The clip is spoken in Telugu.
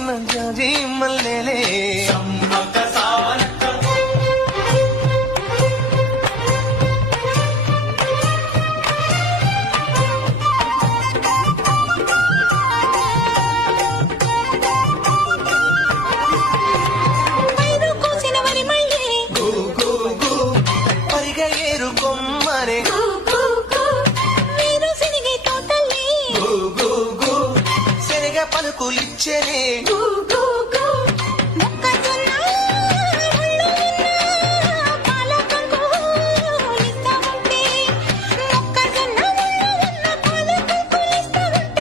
పూసిన జాజి మల్లెలే సమ్మక్క సావనక్క పైరు కోసిన వరి మళ్ళీ గు గు గు పరిగ ఏరు కొమ్మరే కు కు కు వీరు సినిగే తోటల్లి గు గు గు శనగ పలుకులిచ్చనే కు కు